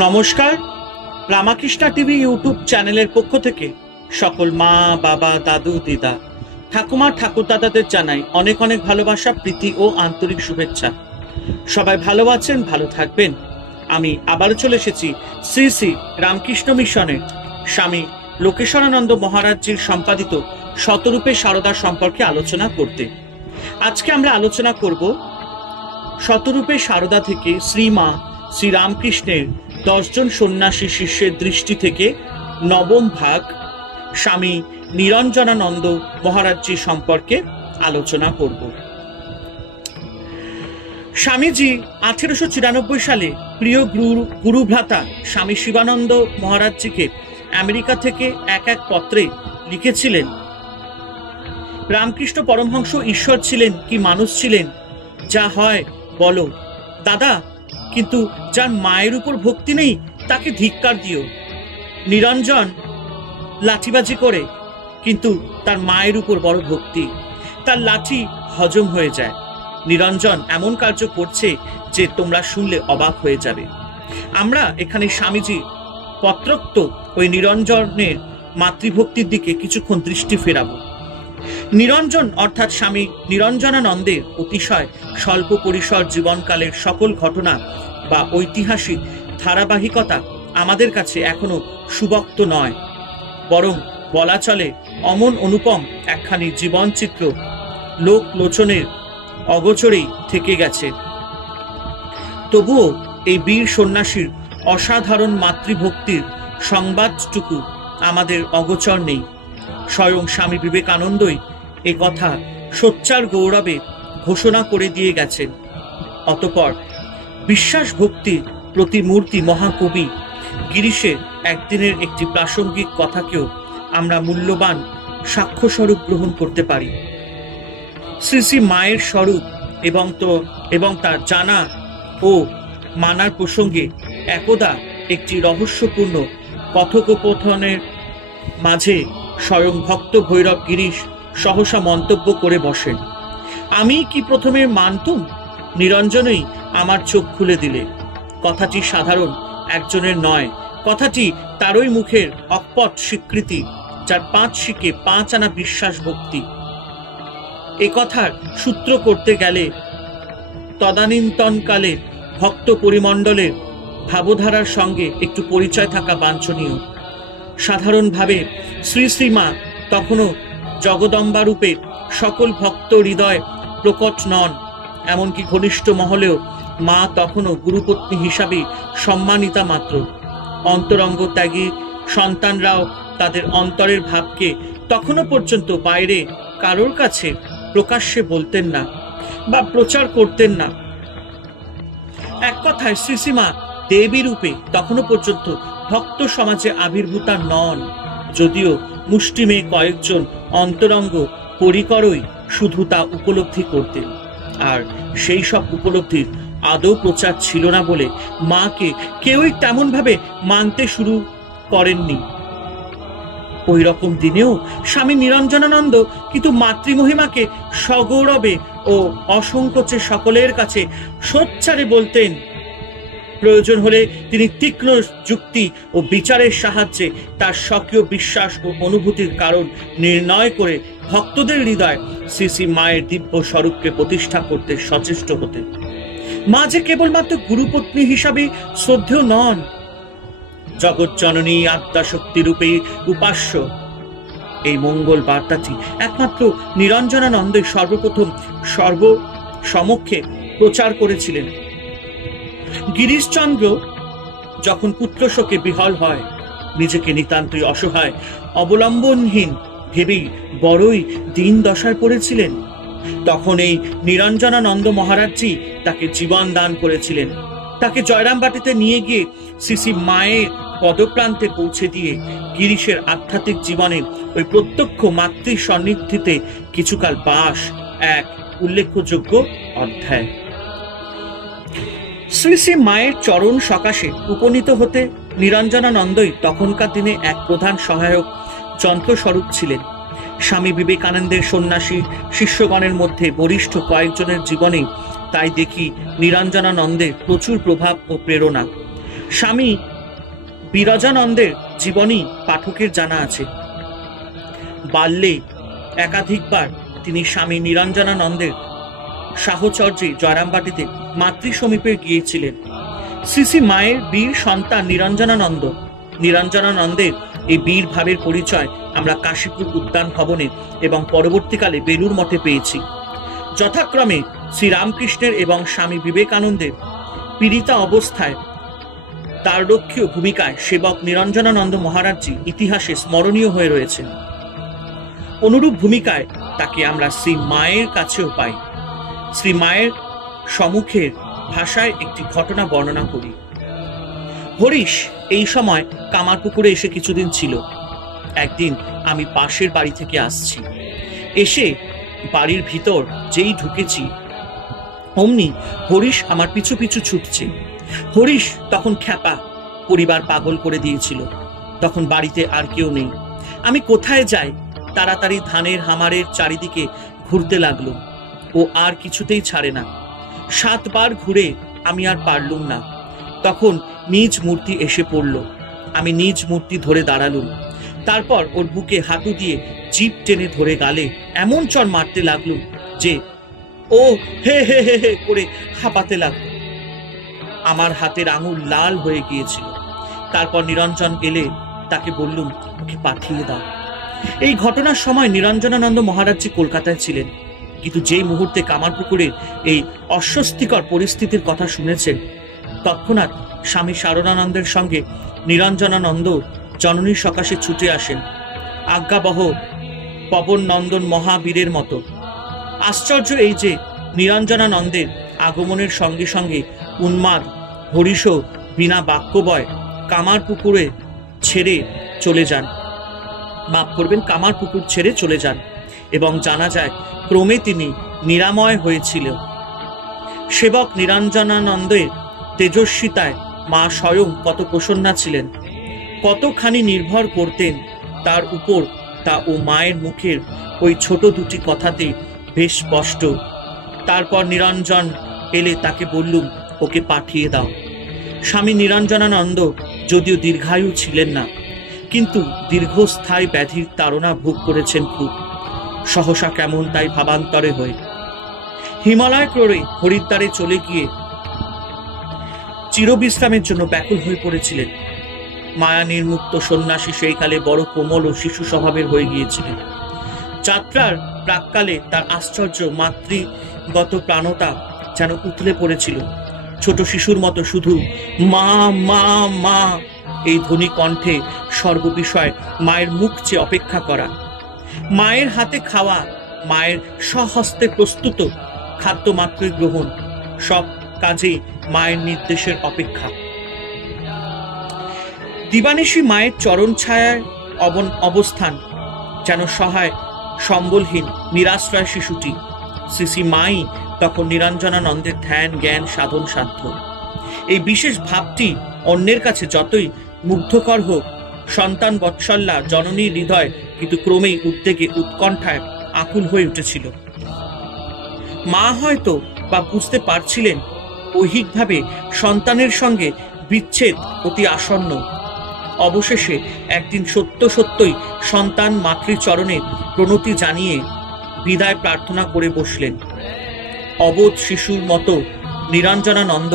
নমস্কার। Ramakrishna TV YouTube চ্যানেলের পক্ষ থেকে সকল মা, বাবা, দাদু, দিদা, ঠাকুমা, ঠাকুরদাদাদের জানাই অনেক অনেক ভালোবাসা, প্রীতি ও আন্তরিক শুভেচ্ছা। সবাই ভালো আছেন, ভালো থাকবেন। আমি আবারও চলে এসেছি শ্রী শ্রী রামকৃষ্ণ মিশনের স্বামী লোকেশ্বরানন্দ মহারাজজির সম্পাদিত শতরূপে সারদা সম্পর্কে আলোচনা করতে। আজকে আমরা আলোচনা করব শতরূপে সারদা থেকে শ্রীমা শ্রী রামকৃষ্ণের 10 জন সন্ন্যাসী শিষ্যের দৃষ্টি থেকে নবম ভাগ স্বামী নিরঞ্জনানন্দ মহারাজজি সম্পর্কে আলোচনা করব। স্বামীজি 1894 সালে প্রিয় গুরু ভ্রাতা স্বামী শিবানন্দ মহারাজজিকে আমেরিকা থেকে এক পত্রে লিখেছিলেন, রামকৃষ্ণ পরমহংস ঈশ্বর ছিলেন কি মানুষ ছিলেন, যা হয় বলো দাদা, কিন্তু যার মায়ের উপর ভক্তি নেই তাকে ধিক্কার দিও। নিরঞ্জন লাঠিবাজি করে, কিন্তু তার মায়ের উপর বড় ভক্তি, তার লাঠি হজম হয়ে যায়। নিরঞ্জন এমন কার্য করছে যে তোমরা শুনলে অবাক হয়ে যাবে। আমরা এখানে স্বামীজি পত্রোক্ত ওই নিরঞ্জনের মাতৃভক্তির দিকে কিছুক্ষণ দৃষ্টি ফেরাবো। নিরঞ্জন অর্থাৎ স্বামী নিরঞ্জনানন্দের অতিশয় স্বল্প পরিসর জীবনকালের সকল ঘটনা বা ঐতিহাসিক ধারাবাহিকতা আমাদের কাছে এখনো সুবক্ত নয়, বরং বলা চলে অমন অনুপম একখানি জীবনচিত্র লোক লোচনের অগোচরেই থেকে গেছে। তবুও এই বীর সন্ন্যাসীর অসাধারণ মাতৃভক্তির সংবাদটুকু আমাদের অগোচর নেই। স্বয়ং স্বামী বিবেকানন্দই এ কথা সোচ্চার গৌরবে ঘোষণা করে দিয়ে গেছেন। অতঃপর বিশ্বাস ভক্তির প্রতিমূর্তি মহাকবি গিরিশের একদিনের একটি প্রাসঙ্গিক কথাকেও আমরা মূল্যবান সাক্ষ্যস্বরূপ গ্রহণ করতে পারি। শ্রী শ্রী মায়ের স্বরূপ এবং তার জানা ও মানার প্রসঙ্গে একদা একটি রহস্যপূর্ণ কথোপকথনের মাঝে স্বয়ং ভক্ত ভৈরব গিরিশ সহসা মন্তব্য করে বসেন, আমি কি প্রথমে মানতুম, নিরঞ্জনই আমার চোখ খুলে দিলে। কথাটি সাধারণ একজনের নয়, কথাটি তারই মুখের অকপট স্বীকৃতি, যার 5 শিকে 5 আনা বিশ্বাস ভক্তি। এ কথার সূত্র করতে গেলে তদানীন্তনকালে ভক্ত পরিমণ্ডলের ভাবধারার সঙ্গে একটু পরিচয় থাকা বাঞ্ছনীয়। সাধারণভাবে শ্রী শ্রীমা তখনও জগদম্বা রূপে সকল ভক্ত হৃদয় প্রকট নন, এমনকি ঘনিষ্ঠ মহলেও মা তখনও গুরুপত্নী হিসাবে সম্মানিতা মাত্র। অন্তরঙ্গ ত্যাগী সন্তানরাও তাদের অন্তরের ভাবকে তখনও পর্যন্ত বাইরে কারোর কাছে প্রকাশ্যে বলতেন না বা প্রচার করতেন না। এক কথায় শ্রীশ্রীমা দেবী রূপে তখনও পর্যন্ত ভক্ত সমাজে আবির্ভূতা নন, যদিও মুষ্টিমেয় কয়েকজন অন্তরঙ্গ পরিকরই শুধু তা উপলব্ধি করতেন, আর সেই সব উপলব্ধির আদৌ প্রচার ছিল না বলে মাকে কেউই তেমন ভাবে মানতে শুরু করেননি। ওই রকম দিনেও স্বামী নিরঞ্জনানন্দ কিন্তু মাতৃমহিমাকে সগৌরবে ও অসংকোচে সকলের কাছে সোচ্চারে বলতেন। প্রয়োজন হলে তিনি তীক্ষ্ণ যুক্তি ও বিচারের সাহায্যে তার স্বকীয় বিশ্বাস ও অনুভূতির কারণ নির্ণয় করে ভক্তদের হৃদয় শ্রী শ্রী মায়ের দিব্য স্বরূপকে প্রতিষ্ঠা করতে সচেষ্ট হতেন। মা যে কেবলমাত্র গুরুপত্নী হিসাবে শ্রদ্ধেয় নন, জগৎ জননী আদ্যাশক্তি রূপে উপাস্য। এই মঙ্গল বার্তাটি একমাত্র নিরঞ্জনানন্দই সর্বপ্রথম সমক্ষে প্রচার করেছিলেন। গিরিশচন্দ্র যখন পুত্রশোকে বিহল হয়, নিজেকে নিতান্তই অসহায় অবলম্বনহীন ভেবেই বড়ই দীন দশায় পড়েছিলেন, তখন এই নিরঞ্জনানন্দ মহারাজজি তাকে জীবন দান করেছিলেন। তাকে জয়রামবাটিতে নিয়ে গিয়ে শ্রী শ্রী মায়ের পদপ্রান্তে পৌঁছে দিয়ে গিরিশের আধ্যাত্মিক জীবনে ওই প্রত্যক্ষ মাতৃ সান্নিধ্যে কিছুকাল বাস এক উল্লেখযোগ্য অধ্যায়। শ্রী শ্রী মায়ের চরণ সকাশে উপনীত হতে নিরঞ্জনানন্দই তখনকার দিনে এক প্রধান সহায়ক যন্ত্রস্বরূপ ছিলেন। স্বামী বিবেকানন্দের সন্ন্যাসী শিষ্যগণের মধ্যে বরিষ্ঠ কয়েকজনের জীবনে তাই দেখি নিরঞ্জনানন্দের প্রচুর প্রভাব ও প্রেরণা। স্বামী বিরজানন্দের জীবনী পাঠকের জানা আছে। বাল্যে একাধিকবার তিনি স্বামী নিরঞ্জনানন্দের সাহচর্যে জয়রামবাটিতে মাতৃ সমীপে গিয়েছিলেন। শ্রী মায়ের বীর সন্তান নিরঞ্জনানন্দ। নিরঞ্জনানন্দের এই বীর ভাবের পরিচয় আমরা কাশীপুর উদ্যান ভবনে এবং পরবর্তীকালে বেলুর মঠে পেয়েছি। যথাক্রমে শ্রীরামকৃষ্ণের এবং স্বামী বিবেকানন্দের পীড়িতা অবস্থায় দ্বাররক্ষীয় ভূমিকায় সেবক নিরঞ্জনানন্দ মহারাজজি ইতিহাসে স্মরণীয় হয়ে রয়েছেন। অনুরূপ ভূমিকায় তাকে আমরা শ্রী মায়ের কাছেও পাই। শ্রী মায়ের সম্মুখের ভাষায় একটি ঘটনা বর্ণনা করি। হরিশ এই সময় কামারপুকুরে এসে কিছুদিন ছিল। একদিন আমি পাশের বাড়ি থেকে আসছি। এসে বাড়ির ভিতর যেই ঢুকেছি অমনি হরিশ আমার পিছু পিছু ছুটছে। হরিশ তখন খ্যাপা, পরিবার পাগল করে দিয়েছিল। তখন বাড়িতে আর কেউ নেই। আমি কোথায় যাই তাড়াতাড়ি ধানের হামারের চারিদিকে ঘুরতে লাগলো। ও আর কিছুতেই ছাড়ে না। 7 বার ঘুরে আমি আর পারলুম না। তখন নিজ মূর্তি এসে পড়ল। আমি নিজ মূর্তি ধরে দাঁড়ালুম। তারপর ওর বুকে হাঁটু দিয়ে জিভ টেনে ধরে গালে এমন চড় মারতে লাগলুম যে ও হে হে হে হে করে হাঁপাতে লাগলো। আমার হাতের আঙুল লাল হয়ে গিয়েছিল। তারপর নিরঞ্জন এলে তাকে বললুম, ওকে পাঠিয়ে দাও। এই ঘটনার সময় নিরঞ্জনানন্দ মহারাজজি কলকাতায় ছিলেন। কিন্তু যেই মুহূর্তে কামারপুকুরের এই অস্বস্তিকর পরিস্থিতির কথা শুনেছেন, তৎক্ষণাৎ স্বামী সারদানন্দের সঙ্গে নিরঞ্জনানন্দ জননীর সকাশে ছুটে আসেন, আজ্ঞাবহ পবন নন্দন মহাবীরের মতো। আশ্চর্য এই যে নিরঞ্জনানন্দের আগমনের সঙ্গে সঙ্গে উন্মাদ হরিশ বিনা বাক্যবয় কামারপুকুরে ছেড়ে চলে যান। মাফ করবেন, কামারপুকুর ছেড়ে চলে যান এবং জানা যায় ক্রমে তিনি নিরাময় হয়েছিল। সেবক নিরঞ্জনানন্দের তেজস্বিতায় মা স্বয়ং কত প্রসন্না ছিলেন, কতখানি নির্ভর করতেন তার উপর, তা ও মায়ের মুখের ওই ছোট দুটি কথাতে বেশ স্পষ্ট। তারপর নিরঞ্জন এলে তাকে বললুম, ওকে পাঠিয়ে দাও। স্বামী নিরঞ্জনানন্দ যদিও দীর্ঘায়ু ছিলেন না, কিন্তু দীর্ঘস্থায়ী ব্যাধির তাড়না ভোগ করেছেন খুব। সহসা কেমন তাই ভাবান্তরে হয়ে হিমালয় ক্রোড়ে হরিদ্বারে চলে গিয়ে চিরবিশ্রামের জন্য ব্যাকুল হয়ে পড়েছিলেন। মায়া নির্মুক্ত সন্ন্যাসী সেই কালে বড় কোমল ও শিশু স্বভাবের হয়ে গিয়েছিলেন। যাত্রার প্রাককালে তার আশ্চর্য মাতৃগত প্রাণতা যেন উতলে পড়েছিল। ছোট শিশুর মতো শুধু মা মা মা এই ধ্বনি কণ্ঠে সর্ববিষয় মায়ের মুখ চেয়ে অপেক্ষা করা, মায়ের হাতে খাওয়া, মায়ের স্বহস্তে প্রস্তুত খাদ্য মাত্রই গ্রহণ, সব কাজেই মায়ের নির্দেশের অপেক্ষা। দিবানিশি মায়ের চরণ ছায়ায় অবস্থান, যেন সহায় সম্বলহীন নিরাশ্রয় শিশুটি। শ্রী মাই তখন নিরঞ্জনানন্দের ধ্যান জ্ঞান সাধন সাধ্য। এই বিশেষ ভাবটি অন্যের কাছে যতই মুগ্ধকর হোক, সন্তান বৎসল্যা জননীর হৃদয় কিন্তু ক্রমেই উদ্বেগে উৎকণ্ঠায় আকুল হয়ে উঠেছিল। মা হয়তো বা বুঝতে পারছিলেন ঐহিকভাবে সন্তানের সঙ্গে বিচ্ছেদ অতি আসন্ন। অবশেষে একদিন সত্যই সন্তান মাতৃচরণে প্রণতি জানিয়ে বিদায় প্রার্থনা করে বসলেন। অবোধ শিশুর মতো নিরঞ্জনানন্দ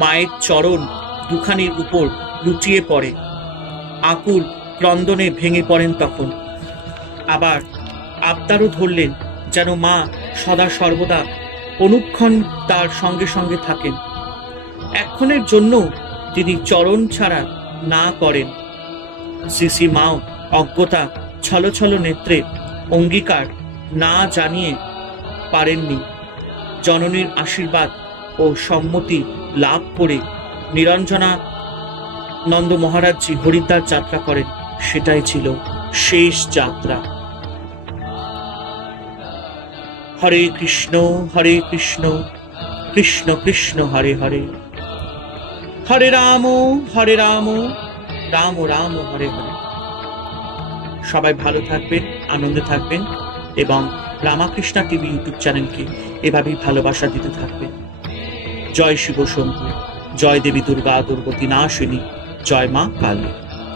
মায়ের চরণ দুখানির উপর লুটিয়ে পড়ে, আকুল ক্রন্দনে ভেঙে পড়েন। তখন আবার আবদারও ধরলেন যেন মা সদা সর্বদা অনুক্ষণ তার সঙ্গে সঙ্গে থাকেন। এক্ষণের জন্য তিনি চরণ ছাড়া না করেন। শ্রী মাও অজ্ঞতা ছলছল নেত্রে অঙ্গীকার না জানিয়ে পারেননি। জননীর আশীর্বাদ ও সম্মতি লাভ করে নিরঞ্জনানন্দ মহারাজজি হরিদ্বার যাত্রা করেন। সেটাই ছিল শেষ যাত্রা। হরে কৃষ্ণ কৃষ্ণ কৃষ্ণ হরে হরে, হরে রাম রাম রাম হরে হরে। সবাই ভালো থাকবেন, আনন্দে থাকবেন এবং রামাকৃষ্ণা টিভি ইউটিউব চ্যানেলকে এভাবেই ভালোবাসা দিতে থাকবেন। জয় শিব শম্ভু, জয় দেবী দুর্গা দুর্গতি নাশিনী, জয় মা কালী।